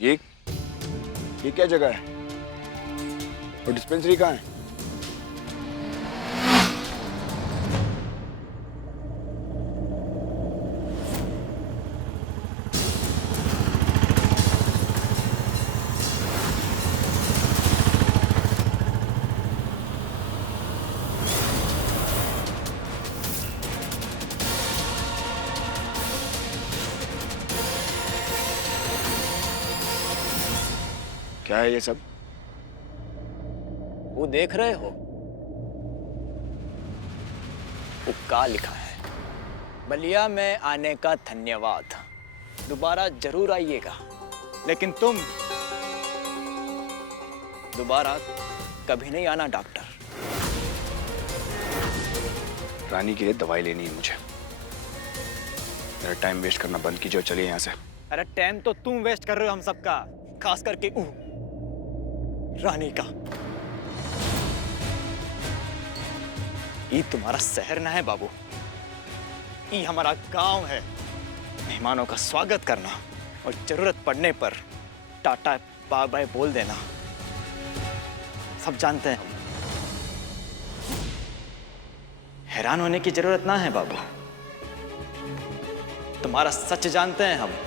ये ये क्या जगह है और डिस्पेंसरी कहाँ है? क्या है ये सब? वो देख रहे हो, उपका लिखा है। बलिया में आने का धन्यवाद, दोबारा जरूर आइएगा। लेकिन तुम दोबारा कभी नहीं आना डॉक्टर। रानी के लिए दवाई लेनी है मुझे। मेरा टाइम वेस्ट करना बंद कीजिए और चलिए यहाँ से। अरे टाइम तो तुम वेस्ट कर रहे हो हम सबका, खास करके रानी का। ये तुम्हारा शहर ना है बाबू, ये हमारा गांव है। मेहमानों का स्वागत करना और जरूरत पड़ने पर टाटा बाय बाय बोल देना सब जानते हैं हम। हैरान होने की जरूरत ना है बाबू, तुम्हारा सच जानते हैं हम।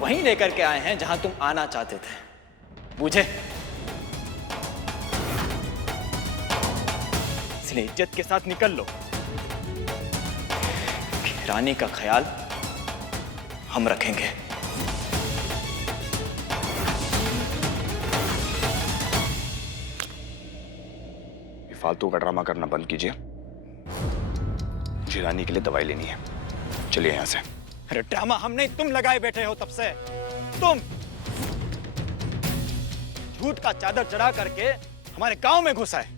वहीं लेकर के आए हैं जहां तुम आना चाहते थे, बुझे? इसलिए इज्जत के साथ निकल लो। रानी का ख्याल हम रखेंगे। ये फालतू का ड्रामा करना बंद कीजिए। मुझे रानी के लिए दवाई लेनी है। चलिए यहाँ से। अरे ड्रामा हम नहीं, तुम लगाए बैठे हो तब से। तुम झूठ का चादर चढ़ा करके हमारे गांव में घुसा है,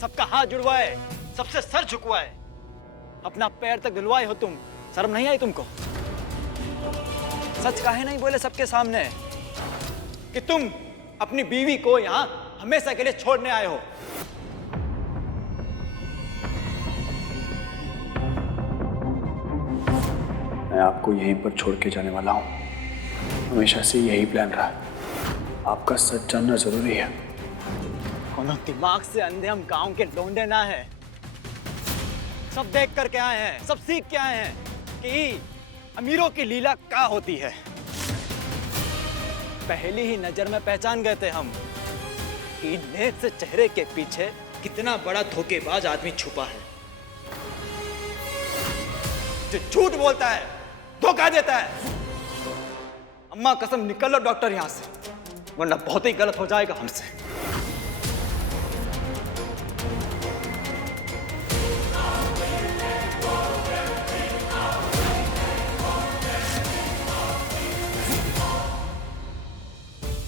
सबका हाथ जुड़वाए, सबसे सर झुकवाए, अपना पैर तक धुलवाए हो तुम। शर्म नहीं आई तुमको? सच काहे नहीं बोले सबके सामने कि तुम अपनी बीवी को यहां हमेशा के लिए छोड़ने आए हो? मैं आपको यहीं पर छोड़ के जाने वाला हूँ। हमेशा से यही प्लान रहा है। आपका सच जानना जरूरी है। कोनो दिमाग से अंधे हम गांव के लौंडे ना है। सब देख करके आए हैं, सब सीख के आए हैं कि अमीरों की लीला क्या होती है। पहली ही नजर में पहचान गए थे हम कि नेक से चेहरे के पीछे कितना बड़ा धोखेबाज आदमी छुपा है, जो झूठ बोलता है, धोखा देता है। अम्मा कसम निकल लो डॉक्टर यहां से, वरना बहुत ही गलत हो जाएगा हमसे।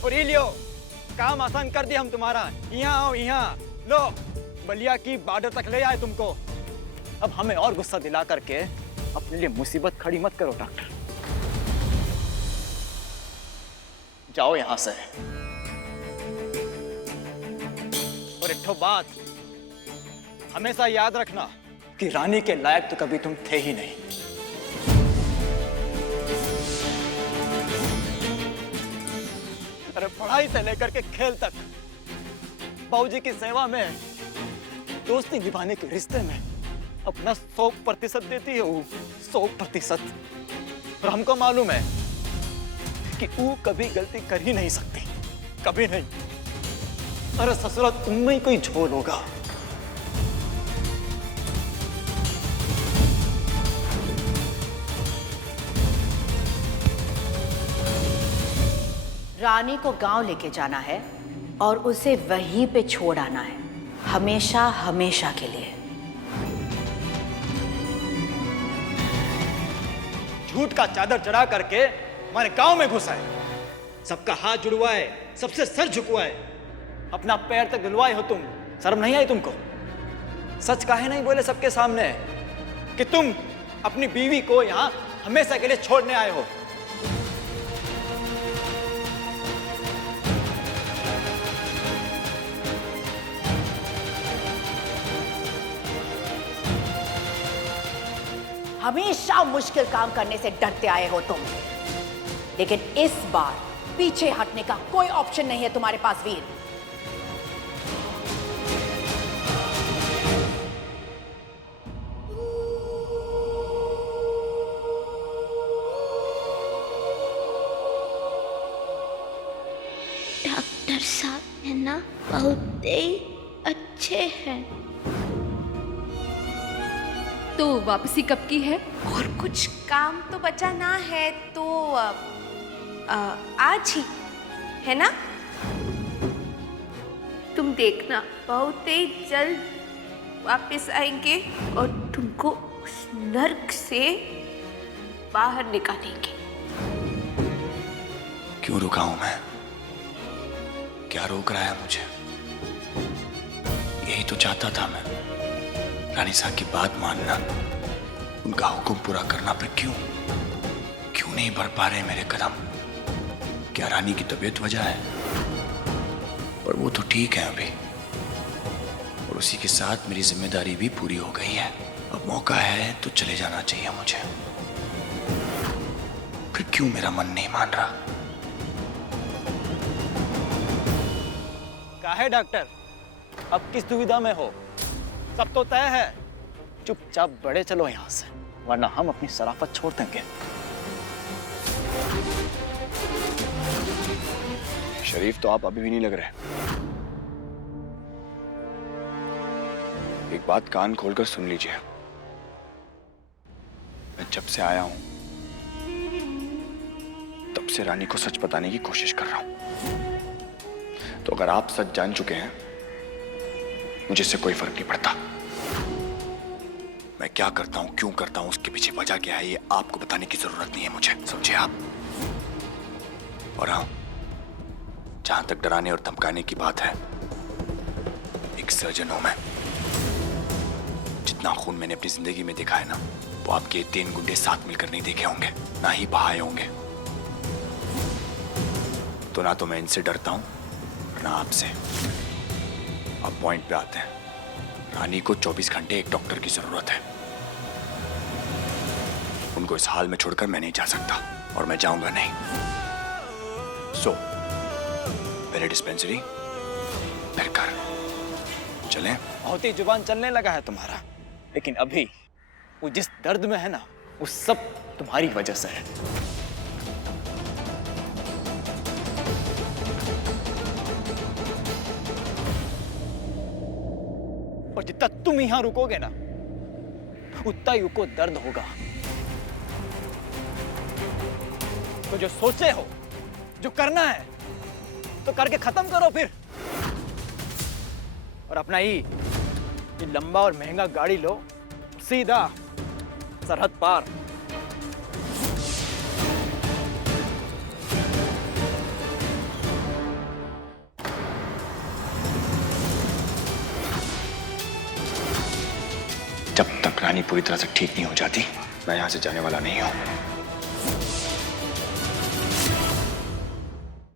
और ये लियो, काम आसान कर दिया हम तुम्हारा। यहाँ आओ, यहाँ लो, बलिया की बॉर्डर तक ले आए तुमको। अब हमें और गुस्सा दिला करके अपने लिए मुसीबत खड़ी मत करो डॉक्टर। जाओ यहां से। और एक ठो बात हमेशा याद रखना कि रानी के लायक तो कभी तुम थे ही नहीं। अरे पढ़ाई से लेकर के खेल तक, बाबूजी की सेवा में, दोस्ती निभाने के रिश्ते में अपना 100% देती है वो, 100%। और हमको मालूम है कि वो कभी गलती कर ही नहीं सकती, कभी नहीं। अरे ससुरा तुम में ही कोई झोल होगा। रानी को गांव लेके जाना है और उसे वहीं पे छोड़ आना है, हमेशा हमेशा के लिए। झूठ का चादर चढ़ा करके हमारे गांव में घुसा है, सबका हाथ जुड़वाए, सबसे सर झुकवाए, अपना पैर तक धुलवाए हो तुम। शर्म नहीं आई तुमको? सच काहे नहीं बोले सबके सामने कि तुम अपनी बीवी को यहां हमेशा के लिए छोड़ने आए हो? हमेशा मुश्किल काम करने से डरते आए हो तुम, लेकिन इस बार पीछे हटने का कोई ऑप्शन नहीं है तुम्हारे पास वीर। डॉक्टर साहब है ना, बहुत ही अच्छे हैं। तो वापसी कब की है? और कुछ काम तो बचा ना है तो आज ही है ना। तुम देखना बहुत ही जल्द वापस आएंगे और तुमको उस नर्क से बाहर निकालेंगे। क्यों रुका हूं मैं? क्या रोक रहा है मुझे? यही तो चाहता था मैं, रानी साहब की बात मानना, उनका हुक्म पूरा करना। पर क्यों नहीं बढ़ पा रहे मेरे कदम? क्या रानी की तबीयत वजह है? और वो तो ठीक है अभी, और उसी के साथ मेरी जिम्मेदारी भी पूरी हो गई है। अब मौका है तो चले जाना चाहिए मुझे। फिर क्यों मेरा मन नहीं मान रहा? काहे डॉक्टर, अब किस दुविधा में हो? सब तो तय है। चुपचाप बड़े चलो यहां से, वरना हम अपनी शराफत छोड़ देंगे। शरीफ तो आप अभी भी नहीं लग रहे। एक बात कान खोलकर सुन लीजिए। मैं जब से आया हूं तब से रानी को सच बताने की कोशिश कर रहा हूं। तो अगर आप सच जान चुके हैं, मुझे इससे कोई फर्क नहीं पड़ता। मैं क्या करता हूं, क्यों करता हूं, उसके पीछे वजह क्या है, ये आपको बताने की जरूरत नहीं है मुझे, समझे आप? और हाँ, जहां तक डराने और धमकाने की बात है, एक सर्जन हूं मैं। जितना खून मैंने अपनी जिंदगी में देखा है ना, वो आपके 3 गुंडे साथ मिलकर नहीं देखे होंगे, ना ही बहाए होंगे। तो ना तो मैं इनसे डरता हूं, ना आपसे। अब पॉइंट पे आते हैं। रानी को 24 घंटे एक डॉक्टर की जरूरत है। उनको इस हाल में छोड़कर मैं नहीं जा सकता, और मैं जाऊंगा नहीं। सो पहले डिस्पेंसरी, फिर घर। चलें? बहुत ही जुबान चलने लगा है तुम्हारा, लेकिन अभी वो जिस दर्द में है ना, वो सब तुम्हारी वजह से है। और जितना तुम यहां रुकोगे ना, उतना ही उनको दर्द होगा। तो जो सोचे हो, जो करना है, तो करके खत्म करो फिर। और अपना ये लंबा और महंगा गाड़ी लो, सीधा सरहद पार। जब तक रानी पूरी तरह से ठीक नहीं हो जाती, मैं यहां से जाने वाला नहीं हूं।